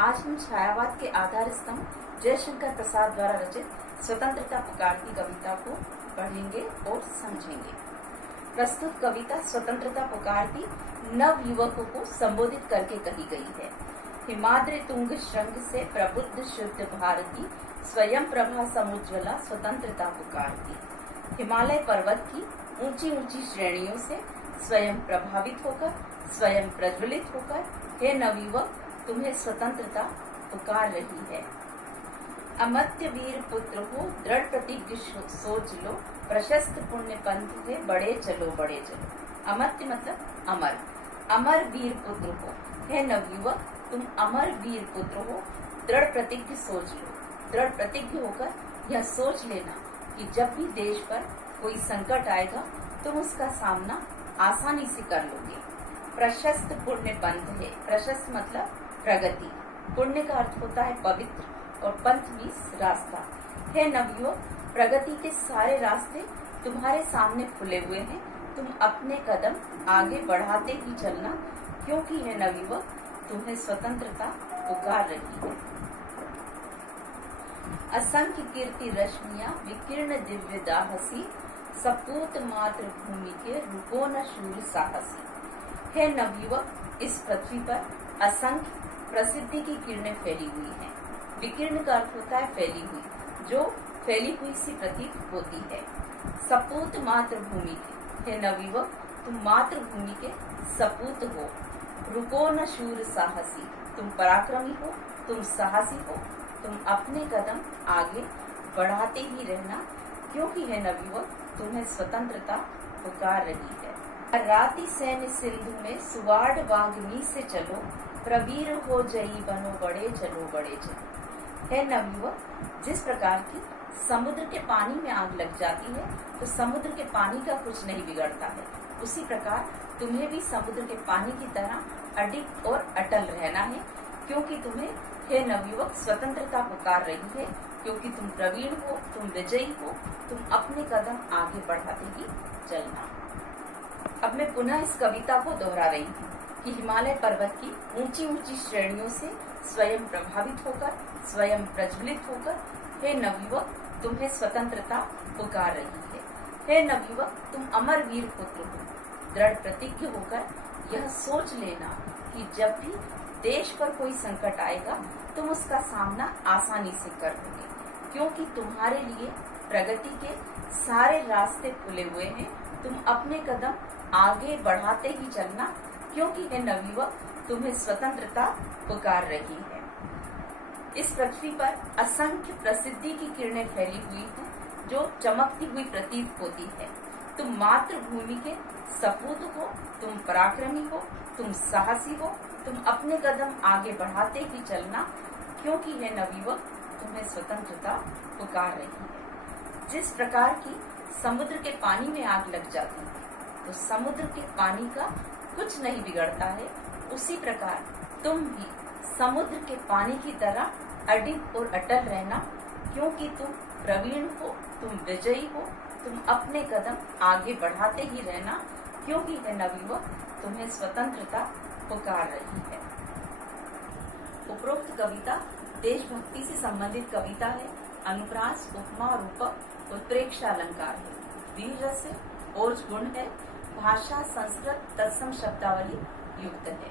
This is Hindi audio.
आज हम छायावाद के आधार स्तंभ जयशंकर प्रसाद द्वारा रचित स्वतंत्रता पुकार की कविता को पढ़ेंगे और समझेंगे। प्रस्तुत कविता स्वतंत्रता पुकार की नव युवकों को संबोधित करके कही गई है। हिमाद्रि तुंग श्रृंग से प्रबुद्ध शुद्ध भारती, स्वयं प्रभा समुज्ज्वला स्वतंत्रता पुकार की। हिमालय पर्वत की ऊंची ऊंची श्रेणियों से स्वयं प्रभावित होकर, स्वयं प्रज्वलित होकर, हे नवयुवक तुम्हें स्वतंत्रता पुकार रही है। अमर्त्य वीर पुत्र हो, दृढ़ प्रतिज्ञ सोच लो, प्रशस्त पुण्य पंथ है, बड़े चलो बड़े चलो। अमर्त्य मतलब अमर, अमर वीर पुत्र हो, हे नवयुवक तुम अमर वीर पुत्र हो, दृढ़ प्रतिज्ञ सोच लो। दृढ़ प्रतिज्ञ होकर यह सोच लेना कि जब भी देश पर कोई संकट आएगा तुम उसका सामना आसानी से कर लोगे। प्रशस्त पुण्य पंथ है, प्रशस्त मतलब प्रगति, पुण्य का अर्थ होता है पवित्र और पंथ भी रास्ता। हे नवयुवक प्रगति के सारे रास्ते तुम्हारे सामने खुले हुए हैं, तुम अपने कदम आगे बढ़ाते ही चलना, क्योंकि हे नवयुवक तुम्हें स्वतंत्रता पुकार रही है। असंख्य कीर्ति रश्मियां विकीर्ण दिव्य दाहसी, सपूत मातृभूमि के रुको न शूर साहसी। हे नवयुवक इस पृथ्वी पर असंख्य प्रसिद्धि की किरणें फैली हुई हैं। विकीर्ण का अर्थ होता है फैली हुई, जो फैली हुई सी प्रतीत होती है। सपूत मातृभूमि के, हे नवयुवक तुम मातृभूमि के सपूत हो। रुको न शूर साहसी, तुम पराक्रमी हो, तुम साहसी हो, तुम अपने कदम आगे बढ़ाते ही रहना, क्योंकि हे नवयुवक तुम्हें स्वतंत्रता पुकार रही है। राति सैन्य सिंधु में सुवाड़ वाग्मी से चलो, प्रवीर हो जई बनो बड़े चलो बड़े चलो। हे नवयुवक जिस प्रकार की समुद्र के पानी में आग लग जाती है तो समुद्र के पानी का कुछ नहीं बिगड़ता है, उसी प्रकार तुम्हें भी समुद्र के पानी की तरह अडिग और अटल रहना है, क्योंकि तुम्हें हे नवयुवक स्वतंत्रता पुकार रही है, क्योंकि तुम प्रवीण हो, तुम विजयी हो, तुम अपने कदम आगे बढ़ाते ही चलना। अब मैं पुनः इस कविता को दोहरा रही हूँ कि हिमालय पर्वत की ऊंची ऊंची श्रेणियों से स्वयं प्रभावित होकर, स्वयं प्रज्वलित होकर, हे नवयुवक तुम्हें स्वतंत्रता पुकार रही है। हे नवयुवक तुम अमर वीर पुत्र हो, दृढ़ प्रतिज्ञ होकर यह सोच लेना कि जब भी देश पर कोई संकट आएगा तुम उसका सामना आसानी से कर लोगे, क्योंकि तुम्हारे लिए प्रगति के सारे रास्ते खुले हुए हैं, तुम अपने कदम आगे बढ़ाते ही चलना, क्योंकि हे नवयुवक तुम्हें स्वतंत्रता पुकार रही है। इस पृथ्वी पर असंख्य प्रसिद्धि की किरणें फैली हुई हैं, जो चमकती हुई प्रतीत होती है। तुम मातृभूमि के सपूत हो, तुम पराक्रमी हो, तुम साहसी हो, तुम अपने कदम आगे बढ़ाते ही चलना, क्योंकि हे नवयुवक तुम्हें स्वतंत्रता पुकार रही है। जिस प्रकार की समुद्र के पानी में आग लग जाती है तो समुद्र के पानी का कुछ नहीं बिगड़ता है, उसी प्रकार तुम भी समुद्र के पानी की तरह अडिग और अटल रहना, क्योंकि तुम प्रवीण हो, तुम विजयी हो, तुम अपने कदम आगे बढ़ाते ही रहना, क्योंकि हे नवयुवक तुम्हें स्वतंत्रता पुकार रही है। उपरोक्त कविता देशभक्ति से संबंधित कविता है। अनुप्रास, उपमा, रूपक, उत्प्रेक्षा अलंकार है। वीर रस है, ओज गुण है, भाषा संस्कृत तत्सम शब्दावली युक्त है।